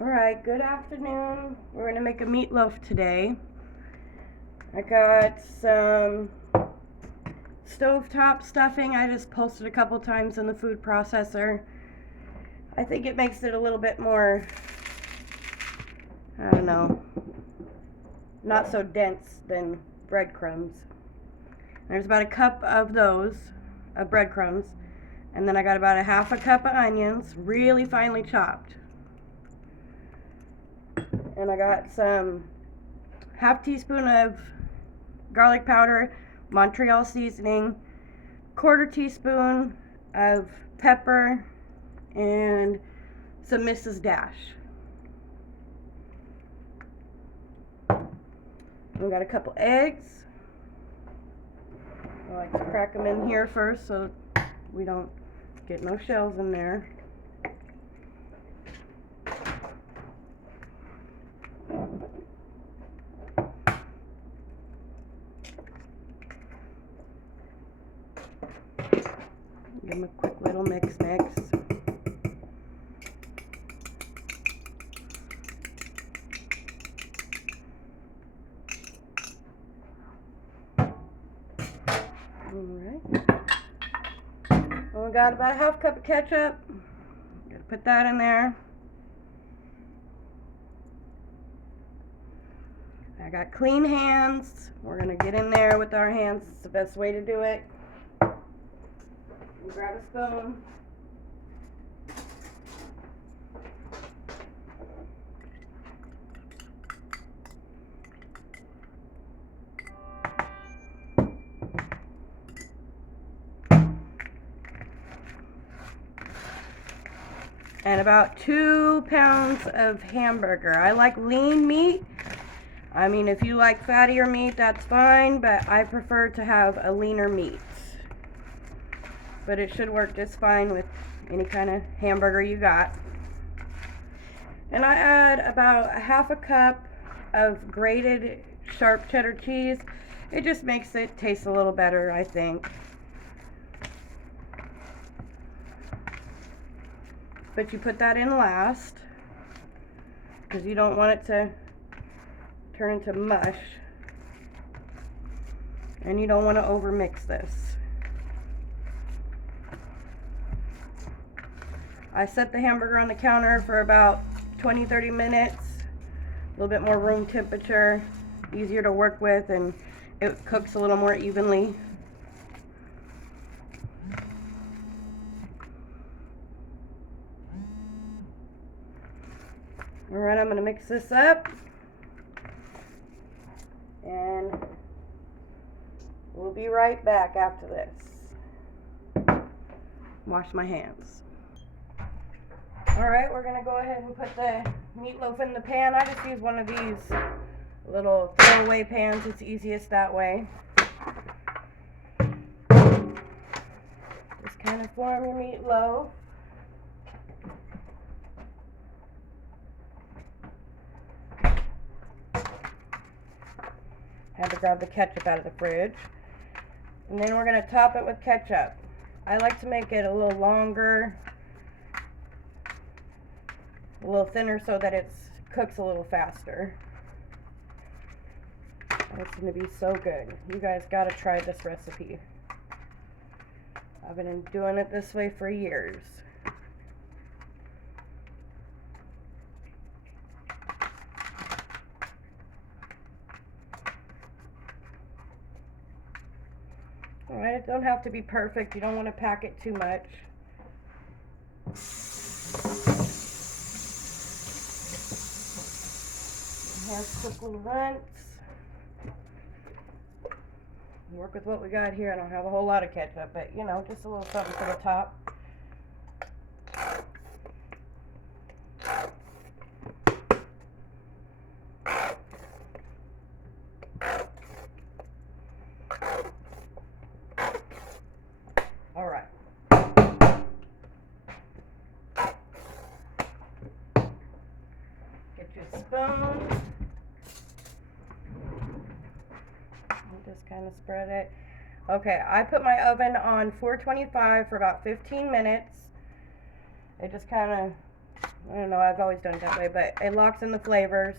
Alright, good afternoon. We're going to make a meatloaf today. I got some stovetop stuffing I just posted a couple times in the food processor. I think it makes it a little bit more, I don't know, not so dense than breadcrumbs. There's about a cup of those, of breadcrumbs. And then I got about a half a cup of onions, really finely chopped. And I got some half teaspoon of garlic powder, Montreal seasoning, quarter teaspoon of pepper, and some Mrs. Dash. We got a couple eggs. I like to crack them in here first so we don't get no shells in there. Give them a quick little mix. Alright. We got about a half cup of ketchup. Gotta put that in there. I got clean hands. We're gonna get in there with our hands. It's the best way to do it. Grab a spoon. And about 2 pounds of hamburger. I like lean meat. I mean, if you like fattier meat, that's fine, but I prefer to have a leaner meat. But it should work just fine with any kind of hamburger you got. And I add about a half a cup of grated sharp cheddar cheese. It just makes it taste a little better, I think. But you put that in last because you don't want it to turn into mush, and you don't want to overmix this. I set the hamburger on the counter for about 20-30 minutes, a little bit more room temperature, easier to work with, and it cooks a little more evenly. Alright, I'm going to mix this up, and we'll be right back after this. Wash my hands. Alright, we're going to go ahead and put the meatloaf in the pan. I just use one of these little throwaway pans. It's easiest that way. Just kind of form your meatloaf. Had to grab the ketchup out of the fridge. And then we're going to top it with ketchup. I like to make it a little longer, a little thinner, so that it cooks a little faster. It's going to be so good. You guys got to try this recipe. I've been doing it this way for years. Alright, it don't have to be perfect. You don't want to pack it too much. Here's quick little runts. Work with what we got here. I don't have a whole lot of ketchup, but you know, just a little something for the top. Alright. Get your spoon. Just kind of spread it. Okay, I put my oven on 425 for about 15 minutes. It just kind of I don't know, I've always done it that way, but it locks in the flavors.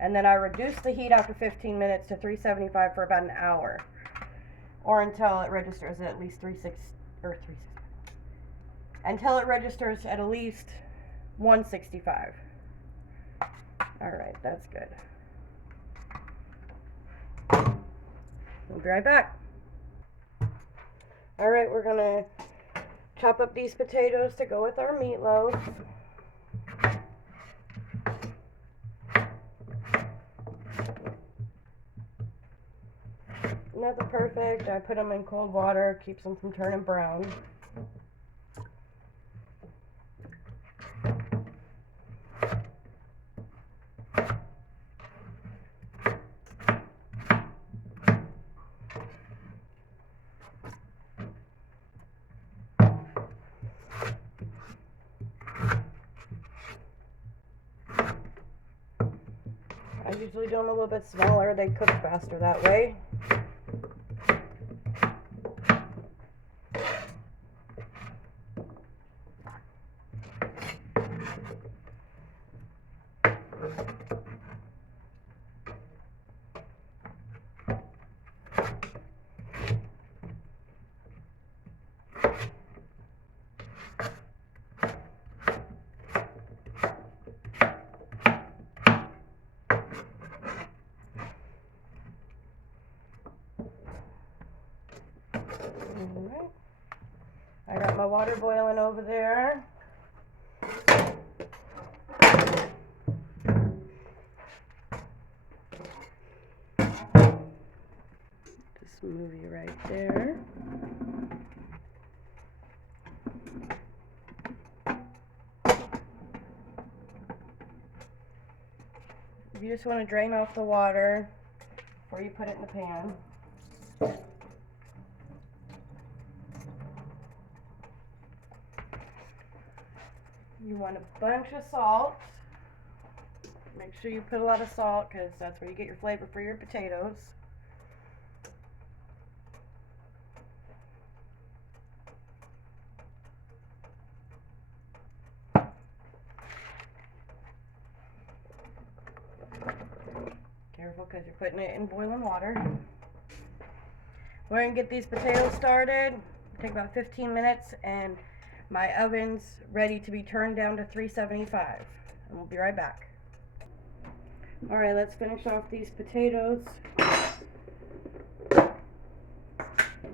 And then I reduce the heat after 15 minutes to 375 for about an hour. Or until it registers at least 360, until it registers at least 165. Alright, that's good. We'll be right back. Alright, we're gonna chop up these potatoes to go with our meatloaf. Nothing perfect. I put them in cold water, keeps them from turning brown. I usually do them a little bit smaller. They cook faster that way. Alright. I got my water boiling over there. Just move you right there. You just want to drain off the water before you put it in the pan. You want a bunch of salt. Make sure you put a lot of salt because that's where you get your flavor for your potatoes. Careful because you're putting it in boiling water. We're going to get these potatoes started. Take about 15 minutes and my oven's ready to be turned down to 375. And we'll be right back. Alright, let's finish off these potatoes. A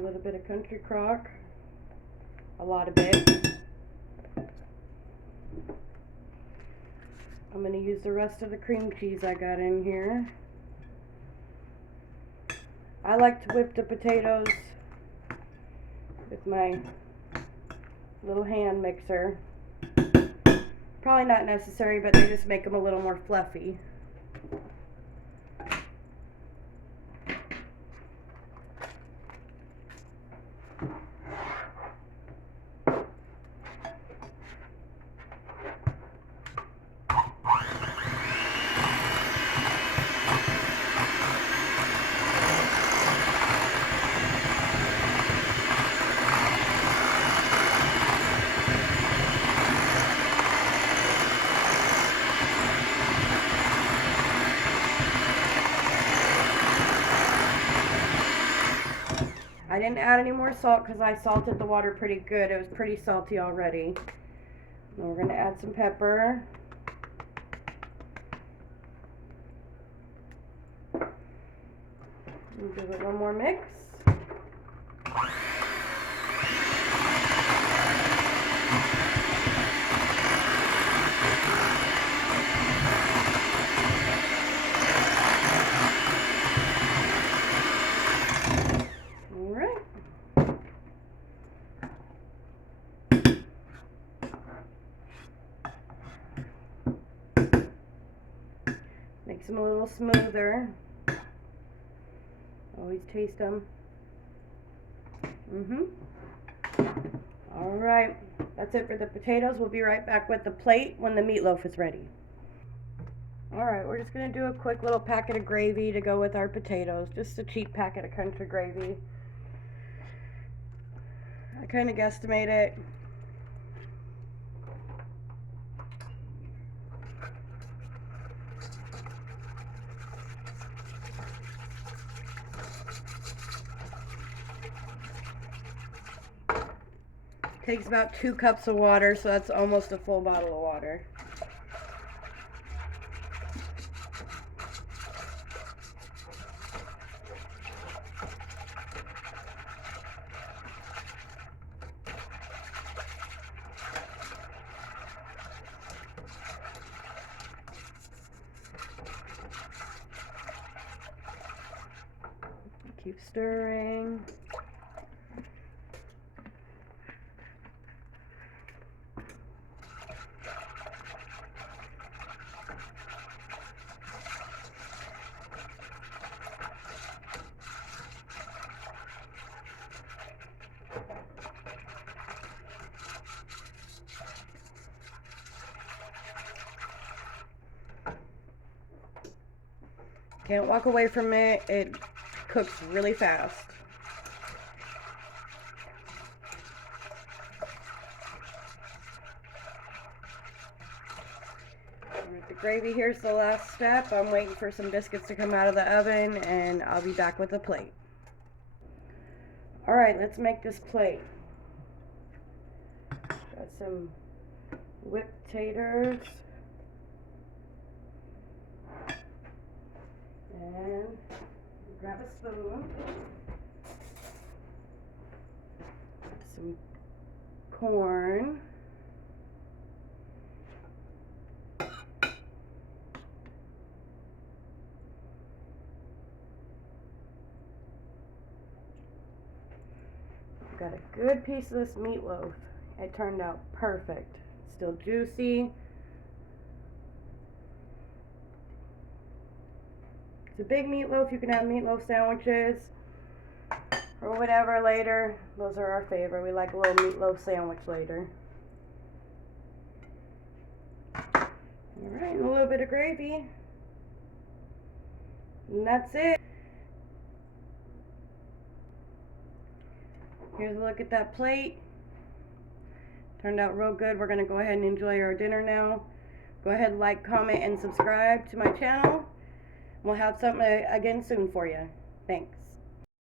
little bit of country crock. A lot of it. I'm going to use the rest of the cream cheese I got in here. I like to whip the potatoes with my little hand mixer. Probably not necessary, but they just make them a little more fluffy. I didn't add any more salt because I salted the water pretty good. It was pretty salty already. And we're going to add some pepper. And give it one more mix. Makes them a little smoother. Always taste them. Alright, that's it for the potatoes. We'll be right back with the plate when the meatloaf is ready. Alright, we're just going to do a quick little packet of gravy to go with our potatoes. Just a cheap packet of country gravy. I kind of guesstimate it. Takes about 2 cups of water, so that's almost a full bottle of water. Keep stirring. Can't walk away from it. It cooks really fast. The gravy here's the last step. I'm waiting for some biscuits to come out of the oven and I'll be back with a plate. Alright, let's make this plate. Got some whipped taters. And grab a spoon. Some corn. Got a good piece of this meatloaf. It turned out perfect. Still juicy. It's a big meatloaf. You can have meatloaf sandwiches or whatever later. Those are our favorite. We like a little meatloaf sandwich later. Alright, and a little bit of gravy. And that's it. Here's a look at that plate. Turned out real good. We're going to go ahead and enjoy our dinner now. Go ahead, like, comment, and subscribe to my channel. We'll have something again soon for you. Thanks.